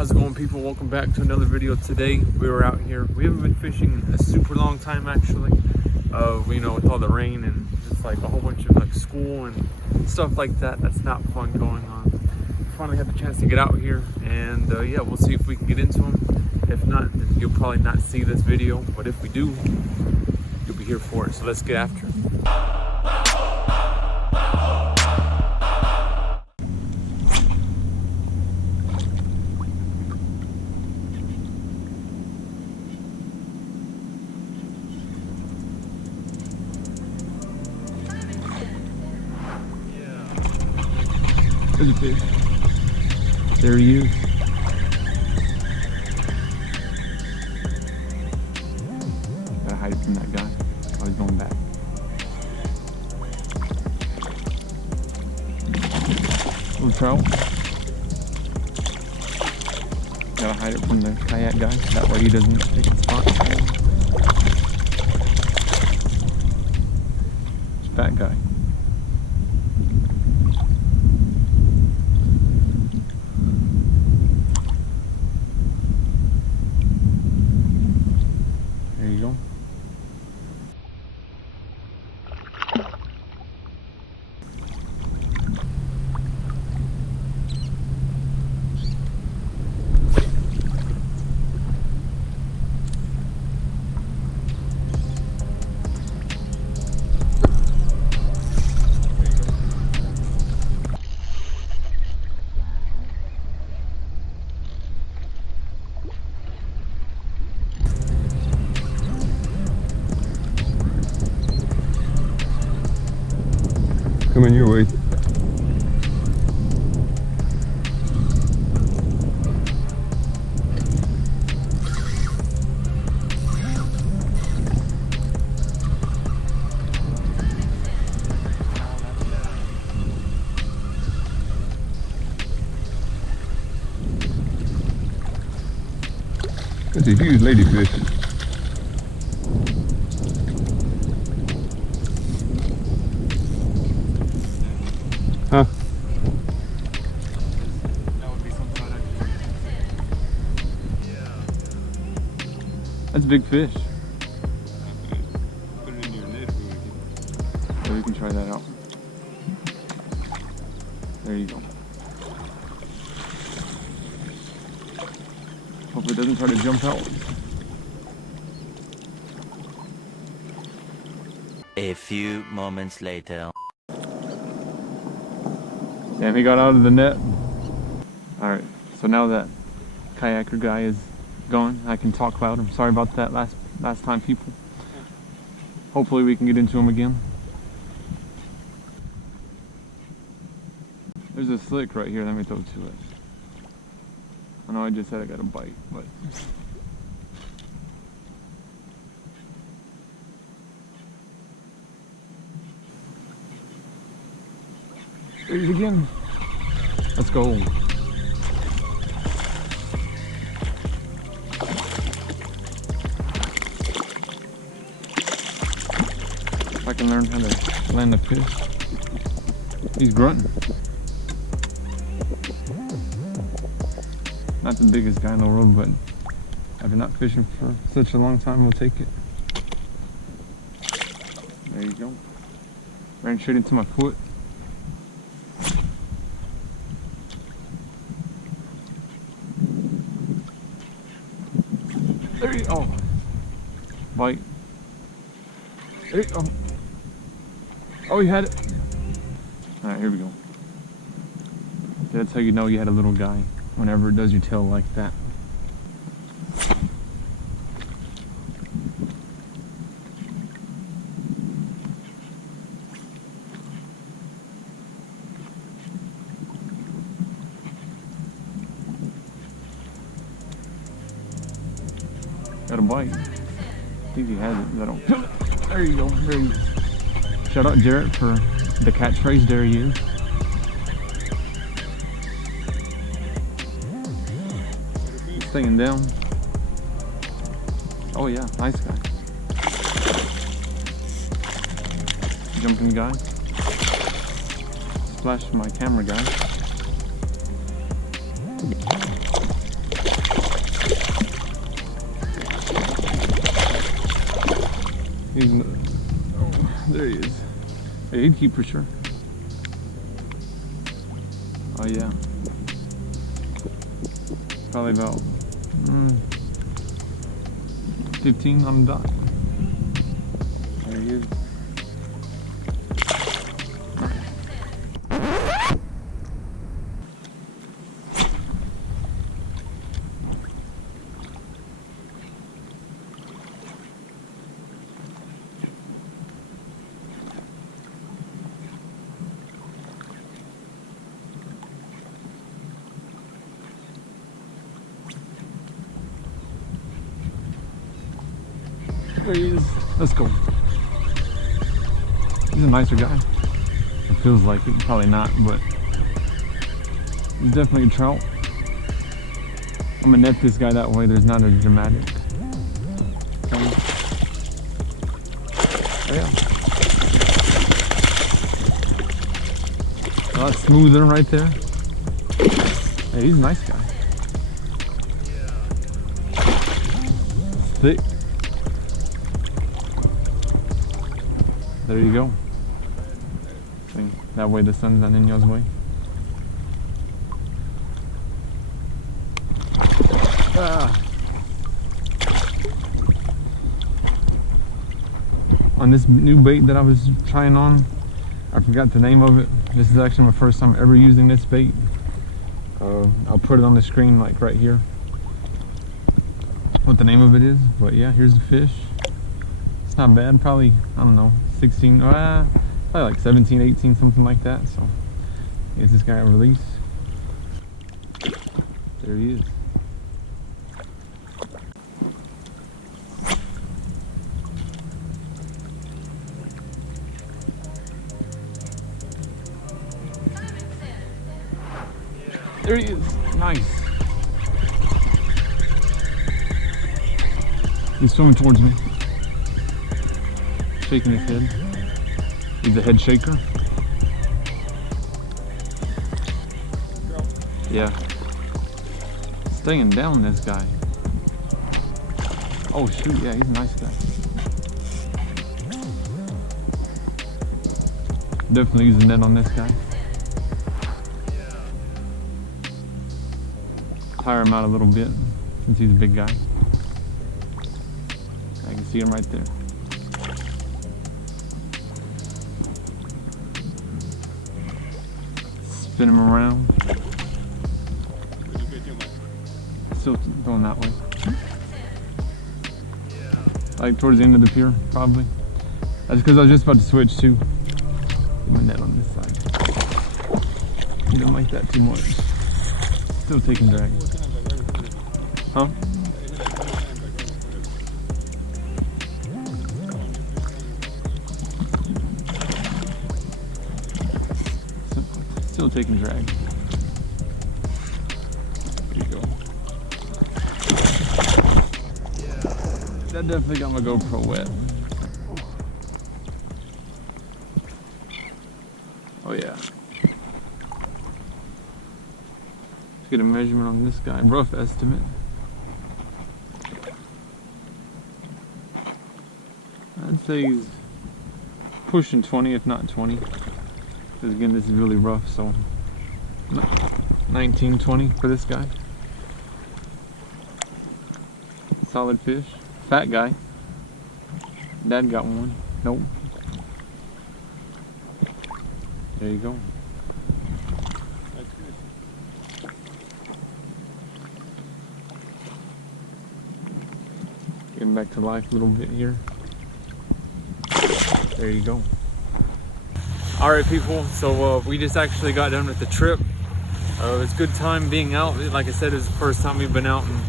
How's it going, people? Welcome back to another video. Today we were out here. We haven't been fishing in a super long time actually. With all the rain and just like a whole bunch of like school and stuff like that, that's not fun going on. We finally had the chance to get out here, and yeah, we'll see if we can get into them. If not, then you'll probably not see this video, but if we do, you'll be here for it. So let's get after it. There's a fish. There he is. Gotta hide it from that guy. Oh, he's going back. Little trout. Gotta hide it from the kayak guy. That way he doesn't take the spot. Fat guy. There you go. Coming your way. That's a huge ladyfish. Huh? That would be something I'd actually. Yeah. That's a big fish. Put it in your net if we can. So we can try that out. There you go. Hopefully it doesn't try to jump out. A few moments later. Damn, he got out of the net. Alright, so now that kayaker guy is gone, I can talk about him. Sorry about that last time, people. Hopefully we can get into him again. There's a slick right here, let me throw to it. I know I just said I got a bite, but... There he is again. Let's go. If I can learn how to land the fish. He's grunting. Not the biggest guy in the world, but after not fishing for such a long time, we'll take it. There you go. Ran straight into my foot. There you go. Bite. There you go. Oh, you had it. Alright, here we go. That's how you know you had a little guy. Whenever it does your tail like that. Got a bite. I think he has it, but I don't. There you go. There he is. Shout out Jarrett for the catchphrase. There he is. Staying down. Oh yeah, nice guy. Jumping guy. Splash my camera guy. He's oh, there he is. Hey, he'd keep for sure. Oh yeah. Probably about 15 on the dot. There he is. There he is. Let's go. He's a nicer guy. It feels like it. Probably not, but he's definitely a trout. I'm gonna net this guy that way. There's not as dramatic. Okay. Oh, yeah. A lot smoother right there. Hey, he's a nice guy. It's thick. There you go. See, that way the sun's not in y'all's way. Ah. On this new bait that I was trying on, I forgot the name of it. This is actually my first time ever using this bait. I'll put it on the screen like right here, what the name of it is. But yeah, here's the fish. It's not bad, probably, I don't know, 16, probably like 17, 18, something like that. So, here's this guy a release. There he is. There he is, nice. He's swimming towards me. Shaking his head. He's a head shaker. Yeah. Staying down, this guy. Oh shoot, yeah, he's a nice guy. Definitely use a net on this guy. Tire him out a little bit since he's a big guy. I can see him right there. Spin him around. Still going that way. Like towards the end of the pier, probably. That's because I was just about to switch too. Get my net on this side. You don't like that too much. Still taking drag. Huh? Still taking drag. There you go. That definitely got my GoPro wet. Oh yeah. Let's get a measurement on this guy. Rough estimate. I'd say he's pushing 20, if not 20. Because again, this is really rough, so 19, 20 for this guy. Solid fish. Fat guy. Dad got one. Nope. There you go. That's good. Getting back to life a little bit here. There you go. Alright people, so we just actually got done with the trip. It was a good time being out. Like I said, it was the first time we've been out in,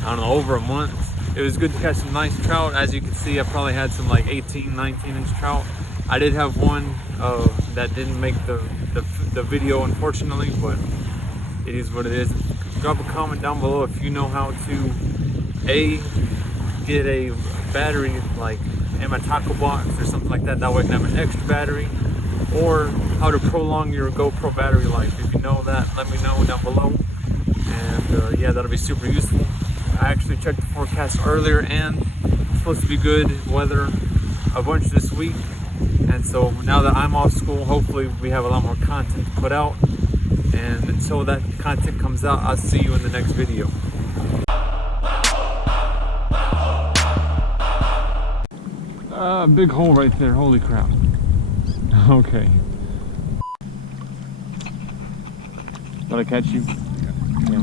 I don't know, over a month. It was good to catch some nice trout. As you can see, I probably had some like 18, 19 inch trout. I did have one that didn't make the video, unfortunately, but it is what it is. Drop a comment down below if you know how to get a battery like in my tackle box or something like that. That way I can have an extra battery, or how to prolong your GoPro battery life. If you know that, let me know down below. And yeah, that'll be super useful. I actually checked the forecast earlier and it's supposed to be good weather a bunch this week. And so now that I'm off school, hopefully we have a lot more content to put out. And until that content comes out, I'll see you in the next video. Big hole right there, holy crap. Okay. Did I catch you? Yeah.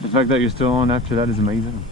The fact that you're still on after that is amazing.